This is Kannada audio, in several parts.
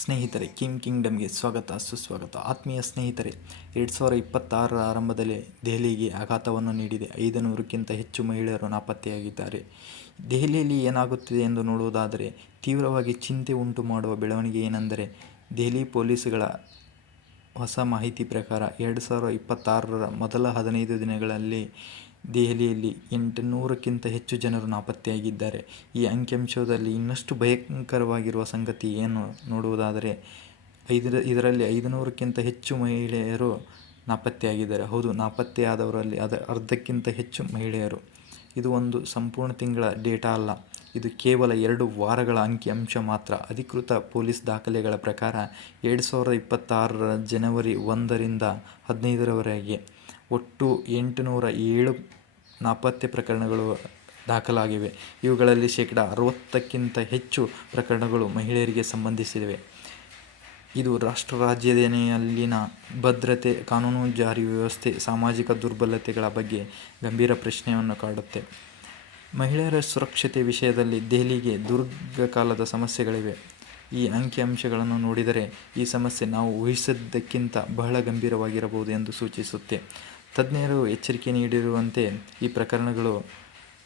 ಸ್ನೇಹಿತರೆ, ಕಿಂಗ್ಡಮ್ಗೆ ಸ್ವಾಗತ ಸುಸ್ವಾಗತ. ಆತ್ಮೀಯ ಸ್ನೇಹಿತರೆ, 2026ರ ಆರಂಭದಲ್ಲಿ ದೆಹಲಿಗೆ ಆಘಾತವನ್ನು ನೀಡಿದೆ. 500ಕ್ಕಿಂತ ಹೆಚ್ಚು ಮಹಿಳೆಯರು ನಾಪತ್ತೆಯಾಗಿದ್ದಾರೆ. ದೆಹಲಿಯಲ್ಲಿ ಏನಾಗುತ್ತಿದೆ ಎಂದು ನೋಡುವುದಾದರೆ, ತೀವ್ರವಾಗಿ ಚಿಂತೆ ಉಂಟು ಮಾಡುವ ಬೆಳವಣಿಗೆ ಏನೆಂದರೆ, ದೆಹಲಿ ಪೊಲೀಸ್ಗಳ ಹೊಸ ಮಾಹಿತಿ ಪ್ರಕಾರ 2026ರ ಮೊದಲ 15 ದಿನಗಳಲ್ಲಿ ದೆಹಲಿಯಲ್ಲಿ 800ಕ್ಕಿಂತ ಹೆಚ್ಚು ಜನರು ನಾಪತ್ತೆಯಾಗಿದ್ದಾರೆ. ಈ ಅಂಕಿಅಂಶದಲ್ಲಿ ಇನ್ನಷ್ಟು ಭಯಂಕರವಾಗಿರುವ ಸಂಗತಿ ಏನು ನೋಡುವುದಾದರೆ, ಇದರಲ್ಲಿ 500ಕ್ಕಿಂತ ಹೆಚ್ಚು ಮಹಿಳೆಯರು ನಾಪತ್ತೆಯಾಗಿದ್ದಾರೆ. ಹೌದು, ನಾಪತ್ತೆಯಾದವರಲ್ಲಿ ಅರ್ಧಕ್ಕಿಂತ ಹೆಚ್ಚು ಮಹಿಳೆಯರು. ಇದು ಒಂದು ಸಂಪೂರ್ಣ ತಿಂಗಳ ಡೇಟಾ ಅಲ್ಲ, ಇದು ಕೇವಲ 2 ವಾರಗಳ ಅಂಕಿಅಂಶ ಮಾತ್ರ. ಅಧಿಕೃತ ಪೊಲೀಸ್ ದಾಖಲೆಗಳ ಪ್ರಕಾರ 2026ರ ಜನವರಿ 1ರಿಂದ 15ರವರೆಗೆ ಒಟ್ಟು 807 ನಾಪತ್ತೆ ಪ್ರಕರಣಗಳು ದಾಖಲಾಗಿವೆ. ಇವುಗಳಲ್ಲಿ 60%ಕ್ಕಿಂತ ಹೆಚ್ಚು ಪ್ರಕರಣಗಳು ಮಹಿಳೆಯರಿಗೆ ಸಂಬಂಧಿಸಿವೆ. ಇದು ರಾಜ್ಯದಲ್ಲಿನ ಭದ್ರತೆ, ಕಾನೂನು ಜಾರಿ ವ್ಯವಸ್ಥೆ, ಸಾಮಾಜಿಕ ದುರ್ಬಲತೆಗಳ ಬಗ್ಗೆ ಗಂಭೀರ ಪ್ರಶ್ನೆಯನ್ನು ಕಾಡುತ್ತೆ. ಮಹಿಳೆಯರ ಸುರಕ್ಷತೆ ವಿಷಯದಲ್ಲಿ ದೆಹಲಿಗೆ ದೀರ್ಘಕಾಲದ ಸಮಸ್ಯೆಗಳಿವೆ. ಈ ಅಂಕಿಅಂಶಗಳನ್ನು ನೋಡಿದರೆ ಈ ಸಮಸ್ಯೆ ನಾವು ಊಹಿಸಿದ್ದಕ್ಕಿಂತ ಬಹಳ ಗಂಭೀರವಾಗಿರಬಹುದು ಎಂದು ಸೂಚಿಸುತ್ತೆ. ತಜ್ಞರು ಎಚ್ಚರಿಕೆ ನೀಡಿರುವಂತೆ, ಈ ಪ್ರಕರಣಗಳು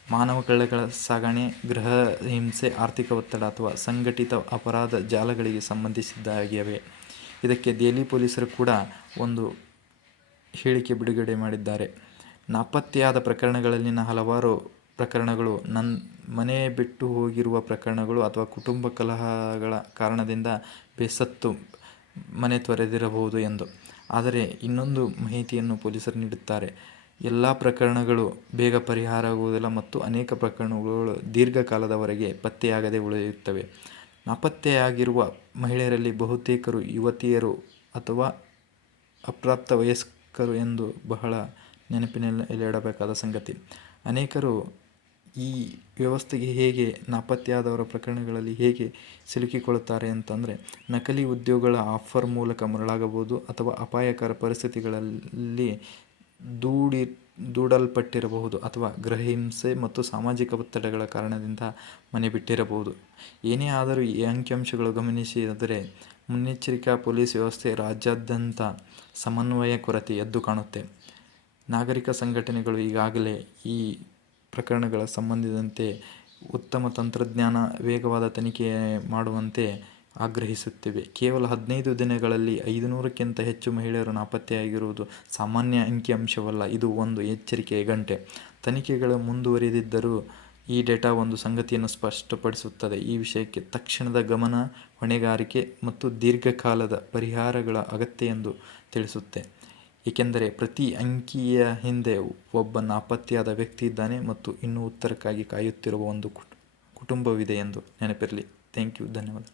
ಮಾನವ ಕಳ್ಳಗಳ ಸಾಗಣೆ, ಗೃಹ ಹಿಂಸೆ, ಆರ್ಥಿಕ ಒತ್ತಡ ಅಥವಾ ಸಂಘಟಿತ ಅಪರಾಧ ಜಾಲಗಳಿಗೆ ಸಂಬಂಧಿಸಿದ್ದಾಗಿವೆ. ಇದಕ್ಕೆ ದೆಹಲಿ ಪೊಲೀಸರು ಕೂಡ ಒಂದು ಹೇಳಿಕೆ ಬಿಡುಗಡೆ ಮಾಡಿದ್ದಾರೆ. ನಾಪತ್ತೆಯಾದ ಪ್ರಕರಣಗಳಲ್ಲಿನ ಹಲವಾರು ಪ್ರಕರಣಗಳು ಮನೆ ಬಿಟ್ಟು ಹೋಗಿರುವ ಪ್ರಕರಣಗಳು ಅಥವಾ ಕುಟುಂಬ ಕಲಹಗಳ ಕಾರಣದಿಂದ ಬೇಸತ್ತು ಮನೆ ತೊರೆದಿರಬಹುದು ಎಂದು. ಆದರೆ ಇನ್ನೊಂದು ಮಾಹಿತಿಯನ್ನು ಪೊಲೀಸರು ನೀಡುತ್ತಾರೆ. ಎಲ್ಲ ಪ್ರಕರಣಗಳು ಬೇಗ ಪರಿಹಾರವಾಗುವುದಿಲ್ಲ ಮತ್ತು ಅನೇಕ ಪ್ರಕರಣಗಳು ದೀರ್ಘಕಾಲದವರೆಗೆ ಪತ್ತೆಯಾಗದೆ ಉಳಿಯುತ್ತವೆ. ನಾಪತ್ತೆಯಾಗಿರುವ ಮಹಿಳೆಯರಲ್ಲಿ ಬಹುತೇಕರು ಯುವತಿಯರು ಅಥವಾ ಅಪ್ರಾಪ್ತ ವಯಸ್ಕರು ಎಂದು ಬಹಳ ನೆನಪಿನಲ್ಲಿಡಬೇಕಾದ ಸಂಗತಿ. ಅನೇಕರು ಈ ವ್ಯವಸ್ಥೆಗೆ ಹೇಗೆ ನಾಪತ್ತೆಯಾದವರ ಪ್ರಕರಣಗಳಲ್ಲಿ ಹೇಗೆ ಸಿಲುಕಿಕೊಳ್ಳುತ್ತಾರೆ ಅಂತಂದರೆ, ನಕಲಿ ಉದ್ಯೋಗಗಳ ಆಫರ್ ಮೂಲಕ ಮರಳಾಗಬಹುದು ಅಥವಾ ಅಪಾಯಕರ ಪರಿಸ್ಥಿತಿಗಳಲ್ಲಿ ದೂಡಲ್ಪಟ್ಟಿರಬಹುದು ಅಥವಾ ಗೃಹ ಹಿಂಸೆ ಮತ್ತು ಸಾಮಾಜಿಕ ಒತ್ತಡಗಳ ಕಾರಣದಿಂದ ಮನೆ ಬಿಟ್ಟಿರಬಹುದು. ಏನೇ ಆದರೂ ಈ ಅಂಕಿಅಂಶಗಳು ಗಮನಿಸಿದರೆ ಮುನ್ನೆಚ್ಚರಿಕಾ ಪೊಲೀಸ್ ವ್ಯವಸ್ಥೆ ರಾಜ್ಯಾದ್ಯಂತ ಸಮನ್ವಯ ಕೊರತೆ ಎದ್ದು ಕಾಣುತ್ತೆ. ನಾಗರಿಕ ಸಂಘಟನೆಗಳು ಈಗಾಗಲೇ ಈ ಪ್ರಕರಣಗಳ ಸಂಬಂಧಿಸಿದಂತೆ ಉತ್ತಮ ತಂತ್ರಜ್ಞಾನ, ವೇಗವಾದ ತನಿಖೆ ಮಾಡುವಂತೆ ಆಗ್ರಹಿಸುತ್ತಿವೆ. ಕೇವಲ 15 ದಿನಗಳಲ್ಲಿ 500ಕ್ಕಿಂತ ಹೆಚ್ಚು ಮಹಿಳೆಯರು ನಾಪತ್ತೆಯಾಗಿರುವುದು ಸಾಮಾನ್ಯ ಅಂಕಿಅಂಶವಲ್ಲ, ಇದು ಒಂದು ಎಚ್ಚರಿಕೆಯ ಗಂಟೆ. ತನಿಖೆಗಳು ಮುಂದುವರಿದಿದ್ದರೂ ಈ ಡೇಟಾ ಒಂದು ಸಂಗತಿಯನ್ನು ಸ್ಪಷ್ಟಪಡಿಸುತ್ತದೆ: ಈ ವಿಷಯಕ್ಕೆ ತಕ್ಷಣದ ಗಮನ, ಹೊಣೆಗಾರಿಕೆ ಮತ್ತು ದೀರ್ಘಕಾಲದ ಪರಿಹಾರಗಳ ಅಗತ್ಯ ಎಂದು ತಿಳಿಸುತ್ತೆ. ಏಕೆಂದರೆ ಪ್ರತಿ ಅಂಕಿಯ ಹಿಂದೆ ಒಬ್ಬ ನಾಪತ್ತೆಯಾದ ವ್ಯಕ್ತಿ ಇದ್ದಾನೆ ಮತ್ತು ಇನ್ನೂ ಉತ್ತರಕ್ಕಾಗಿ ಕಾಯುತ್ತಿರುವ ಒಂದು ಕುಟುಂಬವಿದೆ ಎಂದು ನೆನಪಿರಲಿ. Thank you. ಧನ್ಯವಾದ.